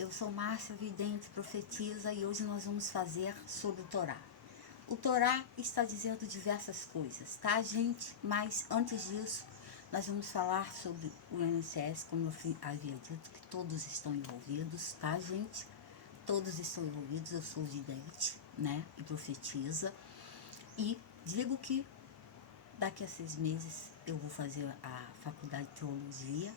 eu sou Márcia, vidente, profetisa, e hoje nós vamos fazer sobre o Torá. O Torá está dizendo diversas coisas, tá, gente? Mas antes disso, nós vamos falar sobre o INSS, como eu havia dito, que todos estão envolvidos, tá, gente? Todos estão envolvidos, eu sou vidente, né, e profetiza, e digo que daqui a 6 meses eu vou fazer a faculdade de teologia,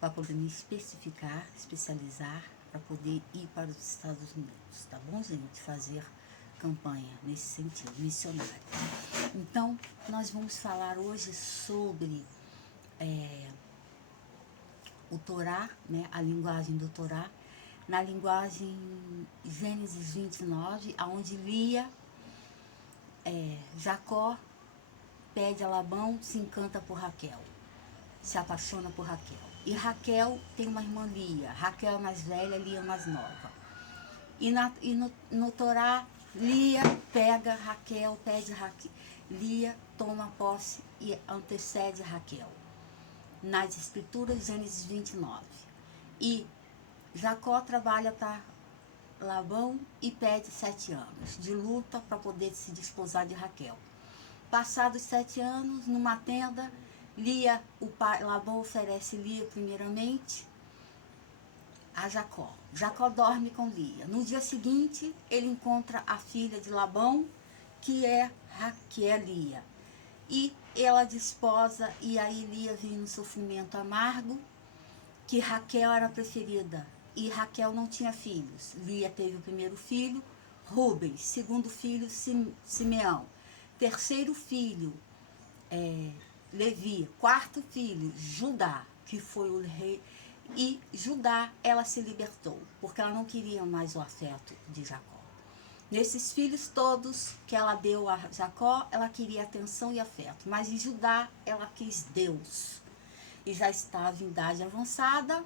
para poder me especializar, para poder ir para os Estados Unidos, tá bom, gente? Fazer campanha nesse sentido, missionária. Então, nós vamos falar hoje sobre o Torá, né? A linguagem do Torá, na linguagem Gênesis 29, onde Lia, Jacó pede a Labão, se encanta por Raquel, se apaixona por Raquel. E Raquel tem uma irmã Lia. Raquel é mais velha, Lia é mais nova. E no Torá, Lia pega Raquel, pede Raquel. Lia toma posse e antecede Raquel. Nas escrituras, Gênesis 29. E Jacó trabalha para Labão e pede 7 anos de luta para poder se desposar de Raquel. Passados 7 anos, numa tenda, Lia, o pai, Labão oferece Lia primeiramente a Jacó. Jacó dorme com Lia. No dia seguinte, ele encontra a filha de Labão, que é Lia. E ela desposa, e aí Lia vem no sofrimento amargo, que Raquel era a preferida. E Raquel não tinha filhos. Lia teve o primeiro filho, Rubens. Segundo filho, Simeão. Terceiro filho, Levi. Quarto filho, Judá, que foi o rei. E Judá, ela se libertou, porque ela não queria mais o afeto de Jacó. Nesses filhos todos que ela deu a Jacó, ela queria atenção e afeto. Mas em Judá, ela quis Deus. E já estava em idade avançada,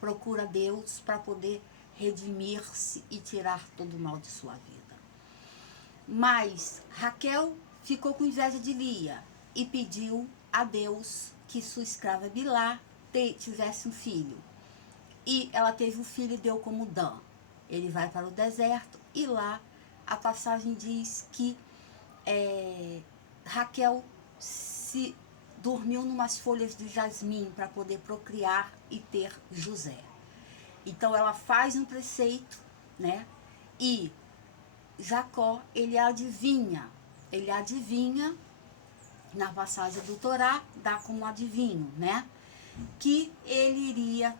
procura Deus para poder redimir-se e tirar todo o mal de sua vida. Mas Raquel ficou com inveja de Lia e pediu a Deus que sua escrava Bilá tivesse um filho. E ela teve um filho e deu como Dan. Ele vai para o deserto e lá a passagem diz que Raquel se dormiu numas folhas de jasmim para poder procriar e ter José. Então ela faz um preceito, né? E Jacó, ele adivinha na passagem do Torá, dá como adivinho, né? Que ele iria,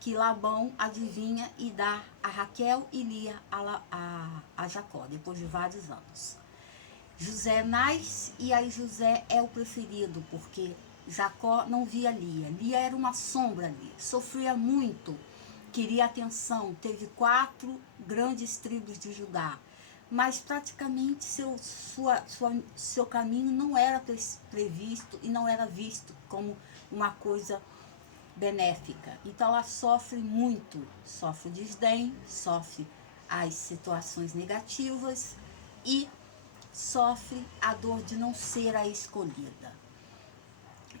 que Labão adivinha e dá a Raquel e Lia a Jacó, depois de vários anos. José nasce e aí José é o preferido, porque Jacó não via Lia. Lia era uma sombra ali, sofria muito, queria atenção, teve 4 grandes tribos de Judá, mas praticamente seu caminho não era previsto e não era visto como uma coisa benéfica. Então ela sofre muito, sofre o desdém, sofre as situações negativas e sofre a dor de não ser a escolhida.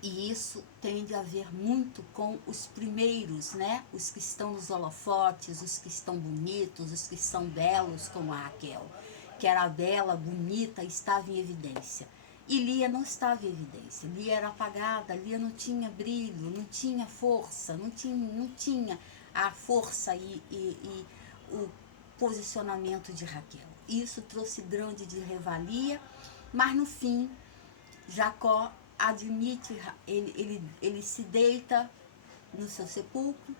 E isso tende a ver muito com os primeiros, né? Os que estão nos holofotes, os que estão bonitos, os que são belos, como a Raquel, que era bela, bonita, estava em evidência. E Lia não estava em evidência. Lia era apagada, Lia não tinha brilho, não tinha força, não tinha a força e o posicionamento de Raquel. Isso trouxe grande de revalia, mas no fim, Jacó admite, ele se deita no seu sepulcro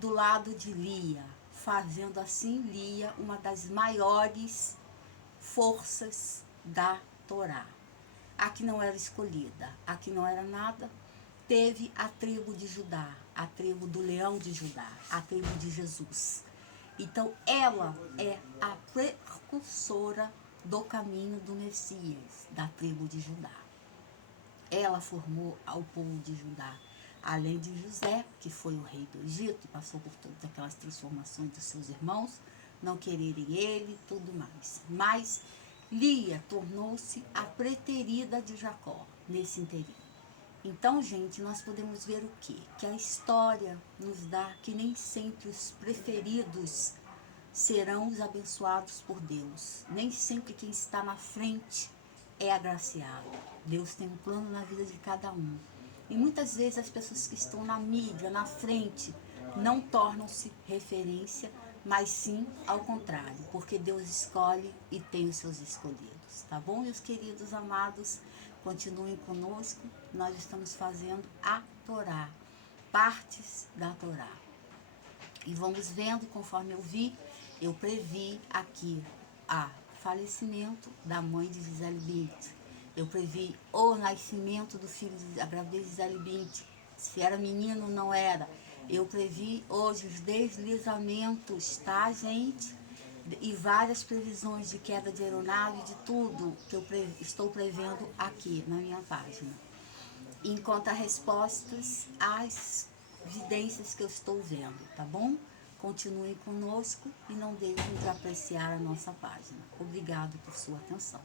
do lado de Lia, fazendo assim Lia uma das maiores forças da Torá. A que não era escolhida, a que não era nada, teve a tribo de Judá, a tribo do leão de Judá, a tribo de Jesus. Então ela é a precursora do caminho do Messias, da tribo de Judá. Ela formou ao povo de Judá, além de José, que foi o rei do Egito, passou por todas aquelas transformações dos seus irmãos, não quererem ele, tudo mais. Mas Lia tornou-se a preterida de Jacó nesse inteirinho. Então, gente, nós podemos ver o quê? Que a história nos dá que nem sempre os preferidos serão os abençoados por Deus. Nem sempre quem está na frente é agraciado. Deus tem um plano na vida de cada um. E muitas vezes as pessoas que estão na mídia, na frente, não tornam-se referência, mas sim ao contrário, porque Deus escolhe e tem os seus escolhidos, tá bom, meus queridos amados? Continuem conosco, nós estamos fazendo a Torá, partes da Torá. E vamos vendo, conforme eu previ aqui o falecimento da mãe de Gisele Bündchen. Eu previ o nascimento do filho da gravidez de Gisele Bündchen, se era menino ou não era. Eu previ hoje os deslizamentos, tá, gente? E várias previsões de queda de aeronave, de tudo que eu estou prevendo aqui na minha página. Enquanto a respostas às evidências que eu estou vendo, tá bom? Continuem conosco e não deixem de apreciar a nossa página. Obrigado por sua atenção.